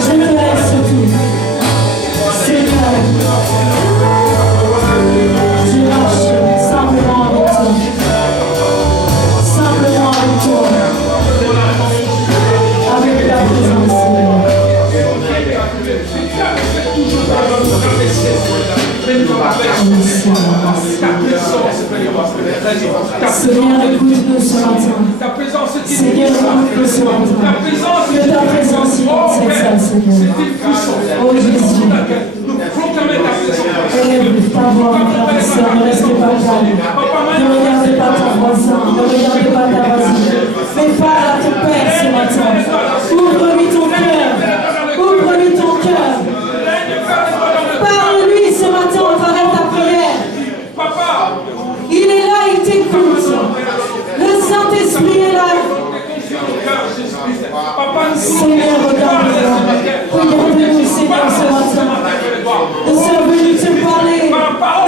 Je te laisse tout. Seigneur, je marche simplement avec toi. Simplement avec toi. Avec ta présence, Seigneur. Seigneur, écoute-nous ce matin. Seigneur, écoute-nous ce matin. Que ta présence inonde cette salle, Seigneur. Oh Jésus. Élève ta voix, frère et sœur, ne restez pas calme. Ne regardez pas ton voisin, ne regardez pas ta voisine. Mais parle à ton Père ce matin. Ouvre-lui ton cœur. Ouvre-lui ton cœur. Parle-lui ce matin au travers de ta prière. Il est là, il t'écoute. Le Saint-Esprit est là. Seigneur, regarde-moi. Regarde-nous, Seigneur, ce matin. Nous sommes venus te parler.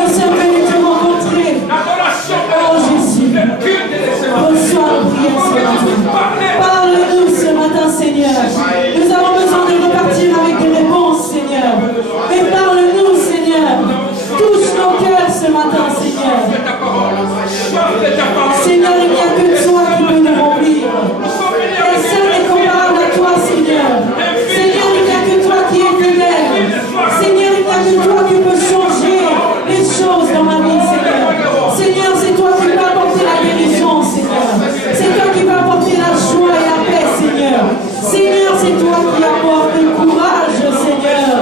Nous sommes venus te rencontrer. Oh Jésus, reçois la prière ce matin. Parle-nous ce matin, Seigneur. Nous avons besoin de repartir avec des réponses, Seigneur. Mais parle-nous, Seigneur. Touche nos cœurs ce matin, Seigneur. Seigneur, il n'y a que toi qui peux nous remplir. Personne n'est comparable à toi, Seigneur. Seigneur, il n'y a que toi qui es fidèle. Seigneur, il n'y a que toi qui peux changer les choses dans ma vie, Seigneur. Seigneur, c'est toi qui peux apporter la guérison, Seigneur. C'est toi qui peux apporter la joie et la paix, Seigneur. Seigneur, c'est toi qui apportes le courage, Seigneur.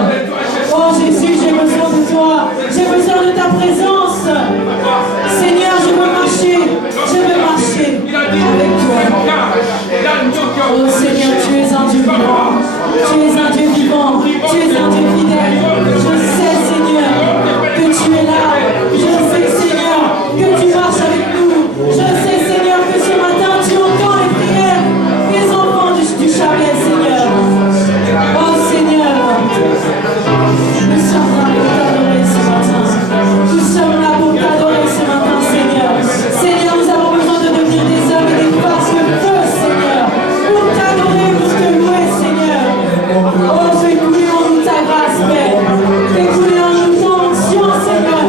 Oh Jésus, j'ai besoin de toi. J'ai besoin de ta présence. Seigneur, je veux marcher avec toi. Oh Seigneur, tu es un Dieu vivant. Tu es un Dieu vivant. Tu es un Dieu fidèle. Je sais, Seigneur, que tu es là. Je sais, Seigneur, que tu marches avec nous. Je sais, Seigneur, que ce matin, tu entends les prières des enfants du chapelet, Seigneur. Oh Seigneur, nous sommes là pour t'adorer ce matin. Nous sommes là pour t'adorer ce matin, Seigneur. Seigneur, nous avons besoin de devenir des hommes et des femmes de feu, Seigneur, pour t'adorer, pour te louer, Seigneur. Oh, fais couler en nous ta grâce, Père. Fais couler en nous ton onction, Seigneur.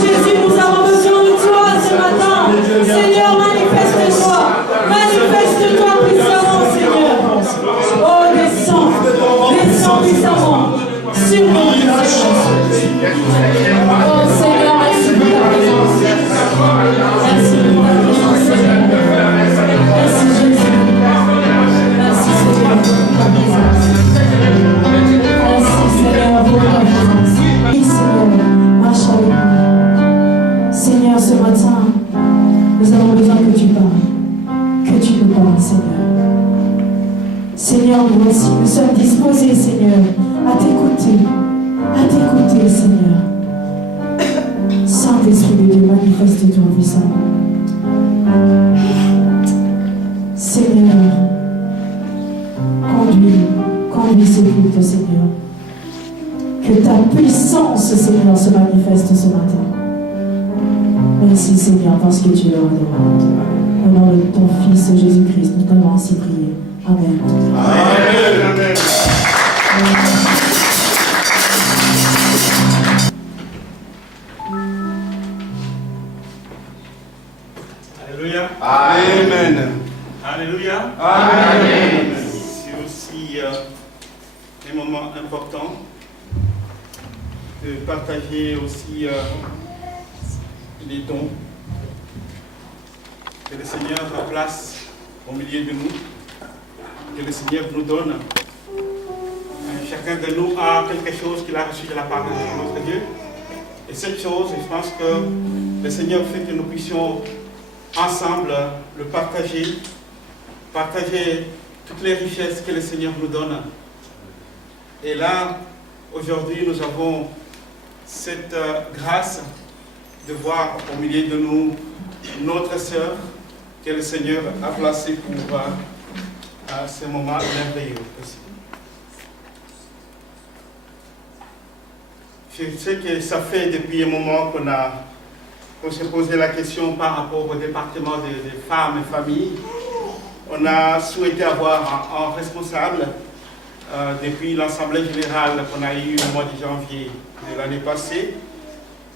Jésus, nous avons besoin de toi ce matin. Seigneur, manifeste-toi. Manifeste-toi puissamment, Seigneur. Oh, descends puissamment sur nous, Seigneur. Oh, Seigneur, merci pour ta présence. Merci pour ta présence, Seigneur. Merci, Jésus. Merci, Seigneur, pour ta présence. Merci, Seigneur, pour ta présence. Oui, Seigneur, marche avec nous. Seigneur, ce matin, nous avons besoin que tu parles. Que tu nous parles, Seigneur. Seigneur, nous voici, nous sommes disposés, Seigneur, à t'écouter. À t'écouter, Seigneur. Saint-Esprit de Dieu, manifeste-toi puissamment. Seigneur, conduis ce culte, Seigneur. Que ta puissance, Seigneur, se manifeste ce matin. Merci, Seigneur, parce que tu es redevant. Au nom de ton Fils Jésus-Christ, nous t'avons ainsi prié. Amen. Amen. Amen. Alléluia. Amen. Alléluia. Amen. C'est aussi un moment important de partager aussi les dons que le Seigneur place au milieu de nous, que le Seigneur nous donne. Chacun de nous a quelque chose qu'il a reçu de la part de notre Dieu. Et cette chose, je pense que le Seigneur fait que nous puissions ensemble le partager toutes les richesses que le Seigneur nous donne. Et là, aujourd'hui, nous avons cette grâce de voir au milieu de nous notre sœur que le Seigneur a placée pour ce moment merveilleux aussi. Je sais que ça fait depuis un moment qu'on s'est posé la question par rapport au département des femmes et familles. On a souhaité avoir un responsable depuis l'Assemblée générale qu'on a eue au mois de janvier de l'année passée.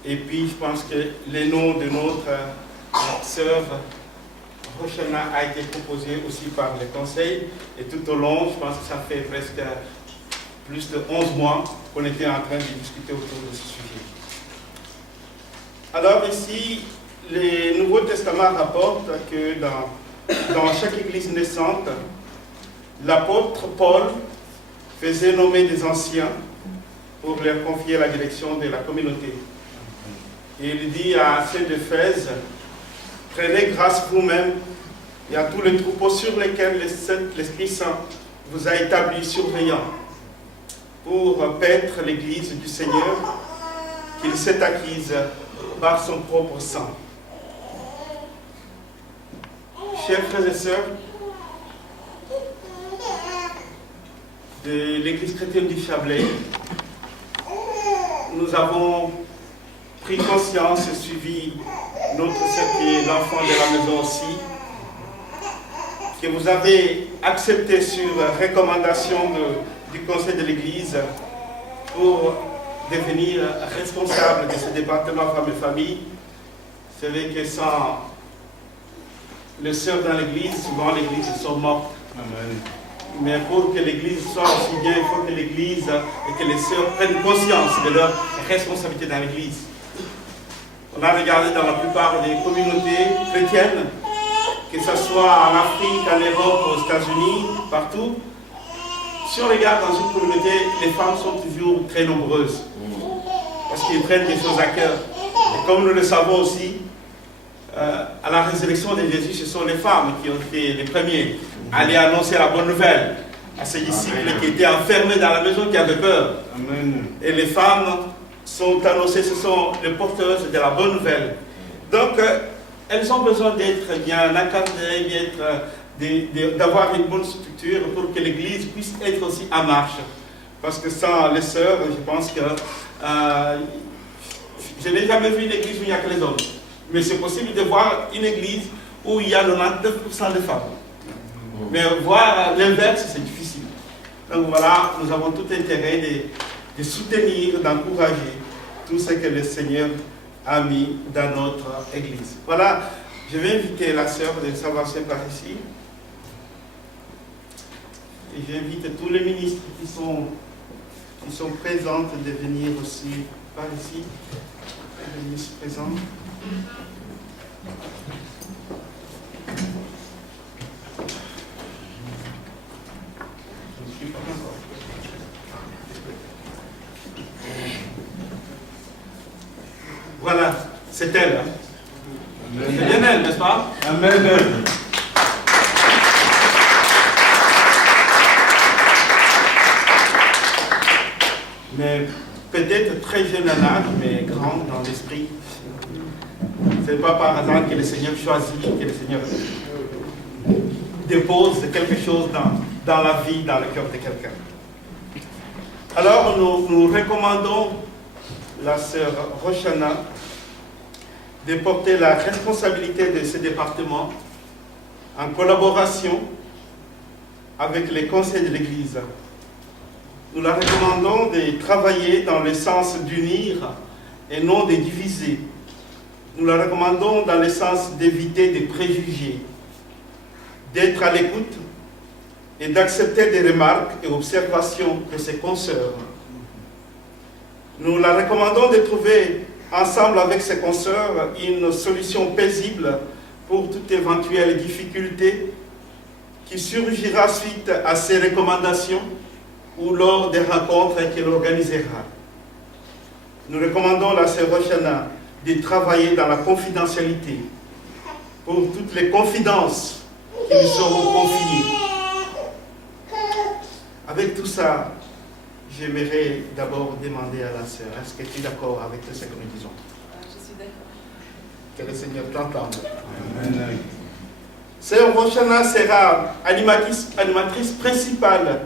Et puis je pense que le nom de notre sœur Roshana a été proposé aussi par le conseil. Et tout au long, je pense que ça fait presque plus de 11 mois qu'on était en train de discuter autour de ce sujet. Alors ici, le Nouveau Testament rapporte que dans chaque église naissante, l'apôtre Paul faisait nommer des anciens pour leur confier la direction de la communauté. Et il dit à ceux d'Éphèse, prenez grâce vous-même et à tous les troupeaux sur lesquels l'Esprit Saint vous a établi surveillant pour paître l'Église du Seigneur qu'il s'est acquise par son propre sang. Chers frères et sœurs de l'Église chrétienne du Chablais, nous avons pris conscience et suivi notre sœur qui est l'enfant de la maison aussi, que vous avez accepté sur recommandation du conseil de l'Église pour devenir responsable de ce département femmes et famille. Vous savez que sans les sœurs dans l'Église, souvent l'Église sont mortes. Amen. Mais pour que l'Église soit aussi bien, il faut que l'Église et que les sœurs prennent conscience de leur responsabilité dans l'Église. On a regardé dans la plupart des communautés chrétiennes, que ce soit en Afrique, en Europe, aux États-Unis, partout. Si on regarde dans une communauté, les femmes sont toujours très nombreuses, parce qu'ils prennent des choses à cœur. Et comme nous le savons aussi, à la résurrection de Jésus, ce sont les femmes qui ont été les premiers à aller annoncer la bonne nouvelle à ses disciples qui étaient enfermés dans la maison, qui avaient peur. Amen. Et les femmes sont annoncées, ce sont les porteuses de la bonne nouvelle. Donc, elles ont besoin d'être bien encadrées, d'avoir une bonne structure pour que l'Église puisse être aussi en marche. Parce que sans les sœurs, je pense que je n'ai jamais vu une église où il n'y a que les hommes. Mais c'est possible de voir une église où il y a 99% de femmes. Mais voir l'inverse, c'est difficile. Donc voilà, nous avons tout intérêt de soutenir, d'encourager tout ce que le Seigneur a mis dans notre église. Voilà, je vais inviter la sœur de Salvation par ici. Et j'invite tous les ministres qui sont présents de venir aussi par ici. Les ministres présents. Voilà, c'est elle. Hein? C'est bien elle, n'est-ce pas? Amen. Mais peut-être très jeune en âge, mais grande dans l'esprit. Ce n'est pas par hasard que le Seigneur choisit, que le Seigneur dépose quelque chose dans la vie, dans le cœur de quelqu'un. Alors nous recommandons la sœur Roshana de porter la responsabilité de ce département en collaboration avec les conseils de l'Église. Nous la recommandons de travailler dans le sens d'unir et non de diviser. Nous la recommandons dans le sens d'éviter des préjugés, d'être à l'écoute et d'accepter des remarques et observations de ses consoeurs. Nous la recommandons de trouver ensemble avec ses consoeurs une solution paisible pour toute éventuelle difficulté qui surgira suite à ces recommandations ou lors des rencontres qu'elle organisera. Nous recommandons la sœur Roshana de travailler dans la confidentialité pour toutes les confidences qui lui seront confiées. Avec tout ça, j'aimerais d'abord demander à la sœur, est-ce que tu es d'accord avec tout ce que nous disons? Je suis d'accord. Que le Seigneur t'entende. Amen. Sœur Roshana sera animatrice principale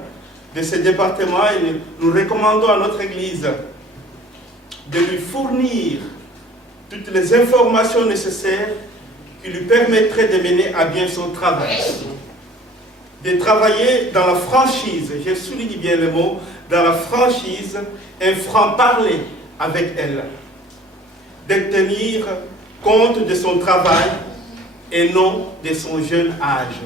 de ce département et nous recommandons à notre Église de lui fournir toutes les informations nécessaires qui lui permettraient de mener à bien son travail. de travailler dans la franchise, je souligne bien le mot, dans la franchise, un franc-parler avec elle, de tenir compte de son travail et non de son jeune âge,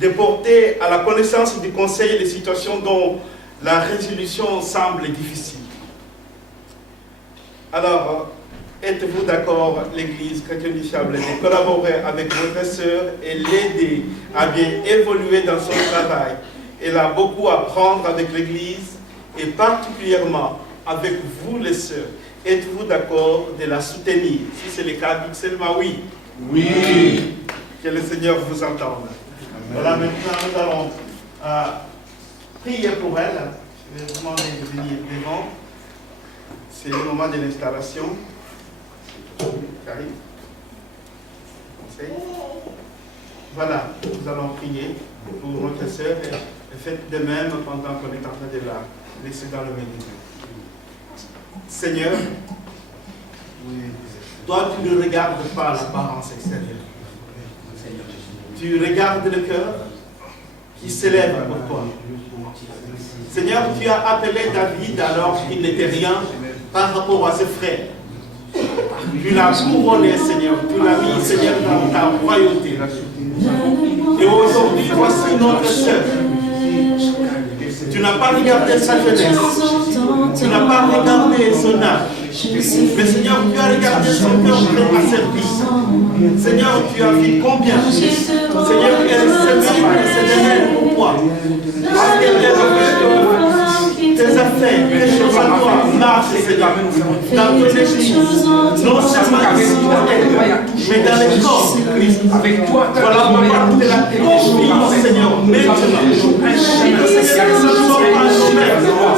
de porter à la connaissance du conseil les situations dont la résolution semble difficile. Alors, êtes-vous d'accord, l'Église chrétienne du Chablais, de collaborer avec votre sœur et l'aider à bien évoluer dans son travail? Elle a beaucoup à apprendre avec l'Église et particulièrement avec vous, les sœurs. Êtes-vous d'accord de la soutenir? Si c'est le cas, dites seulement oui. Oui. Que le Seigneur vous entende. Voilà, maintenant nous allons prier pour elle. Je vais vous demander de venir devant. C'est le moment de l'installation. Carrie. Conseil. Voilà, nous allons prier pour notre sœur et faites de même pendant qu'on est en train de la laisser dans le milieu. Seigneur, toi tu ne regardes pas l'apparence extérieure. Tu regardes le cœur qui s'élève pour toi. Seigneur, tu as appelé David alors qu'il n'était rien par rapport à ses frères. Tu l'as couronné, Seigneur. Tu l'as mis, Seigneur, dans ta royauté. Et aujourd'hui, voici notre sœur. Tu n'as pas regardé sa jeunesse. Tu n'as pas regardé son âge. Mais Seigneur, tu as regardé son cœur prêt à servir. Seigneur, tu as vu combien. Seigneur, elle s'est démêlée pour toi. Parce qu'elle est tes affaires, tes choses à toi marchent, Seigneur, dans ton église, non seulement ici, mais dans les corps de Christ. Voilà pourquoi tu la confiance, Seigneur, maintenant. Seigneur, que ce soit pas un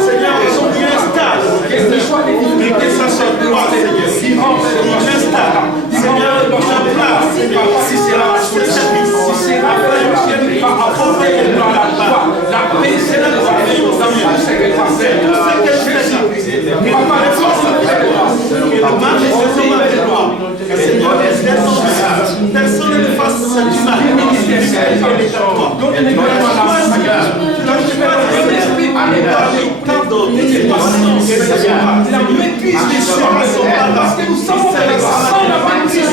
Seigneur, tu installes, mais que ce soit toi, Seigneur, tu installes, Seieur, tu la places, Seigneur, si c'est la service, si c'est la paix, apporter la paix, c'est la c'est tout ce qu'elle fait. Et papa, les forces de la marche et ce soir de toi. Seigneur, personne ne fasse du mal. Parce que nous savons que sans la maîtrise,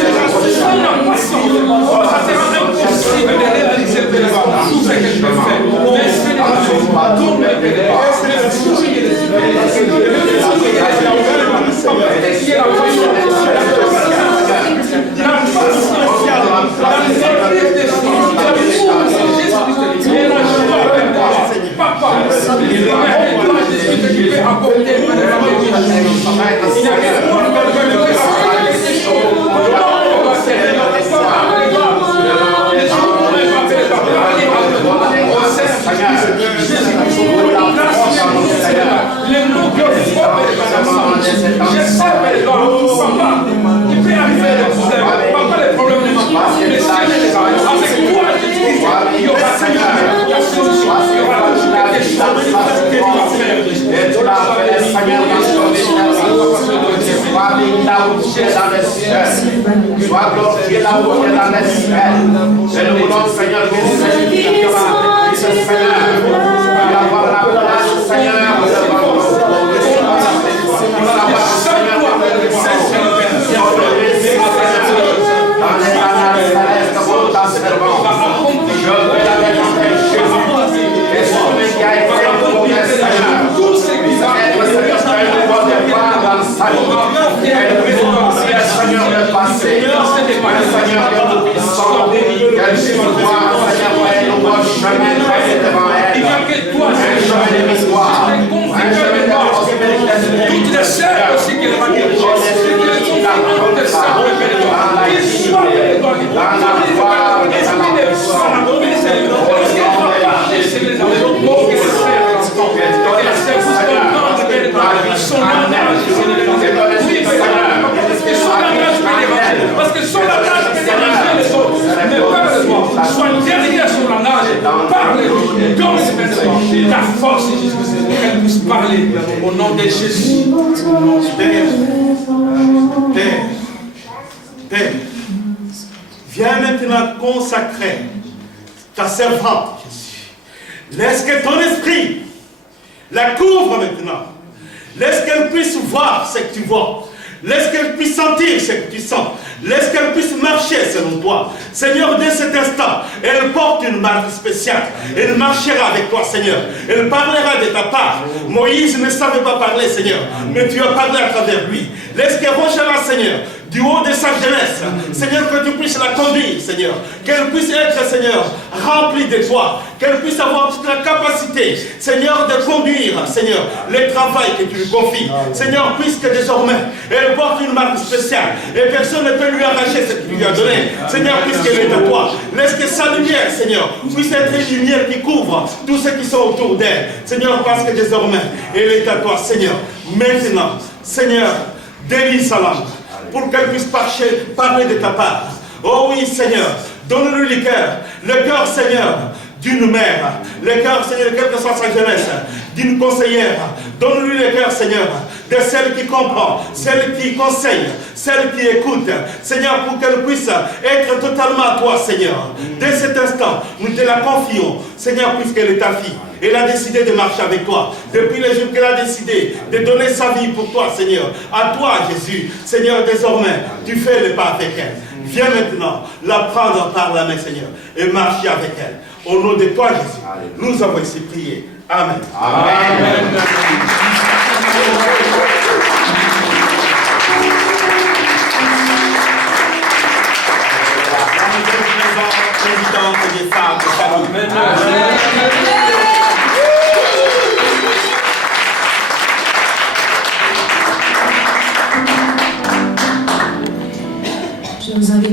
sans la passion, ça sera impossible de réaliser tout ce que je peux faire. Mais c'est la Sois glorifié là où tu es dans les ciels. Et nous voulons, Seigneur, que ce Seigneur, avoir la place, Seigneur, toutes les sœurs aussi qui le magnifient, qui le parce que son langage peut déranger les autres, mais pas le voir. Sois derrière son langage, parle-lui, donne la force de Jésus, qu'elle puisse parler au nom de Jésus. Père, viens maintenant consacrer ta servante, Jésus. Laisse que ton esprit la couvre maintenant. Laisse qu'elle puisse voir ce que tu vois. Laisse qu'elle puisse sentir ce que tu sens. Laisse qu'elle puisse marcher selon toi. Seigneur, dès cet instant, elle porte une marque spéciale. Elle marchera avec toi, Seigneur. Elle parlera de ta part. Moïse ne savait pas parler, Seigneur, mais tu as parlé à travers lui. Laisse qu'elle marchera, Seigneur, du haut de sa jeunesse. Seigneur, que tu puisses la conduire, Seigneur. Qu'elle puisse être, Seigneur, remplie de toi. Qu'elle puisse avoir toute la capacité, Seigneur, de conduire, Seigneur, le travail que tu lui confies. Seigneur, puisque désormais, elle porte une marque spéciale et personne ne peut lui arracher ce que tu lui as donné. Seigneur, puisqu'elle est à toi, laisse que sa lumière, Seigneur, puisse être une lumière qui couvre tous ceux qui sont autour d'elle. Seigneur, parce que désormais, elle est à toi, Seigneur. Maintenant, Seigneur, délie sa langue pour qu'elle puisse parler de ta part. Oh oui, Seigneur, donne-lui le cœur, Seigneur, d'une mère, le cœur, Seigneur, quelle que soit sa jeunesse, d'une conseillère. Donne-lui le cœur, Seigneur, de celle qui comprend, celle qui conseille, celle qui écoute. Seigneur, pour qu'elle puisse être totalement à toi, Seigneur. Dès cet instant, nous te la confions, Seigneur, puisqu'elle est ta fille. Elle a décidé de marcher avec toi. Depuis le jour qu'elle a décidé de donner sa vie pour toi, Seigneur. À toi, Jésus. Seigneur, désormais, tu fais le pas avec elle. Viens maintenant la prendre par la main, Seigneur, et marcher avec elle. Au nom de toi, Jésus, nous avons ici prié. Amen. Amen. Président des femmes de Shalom. Je vous invite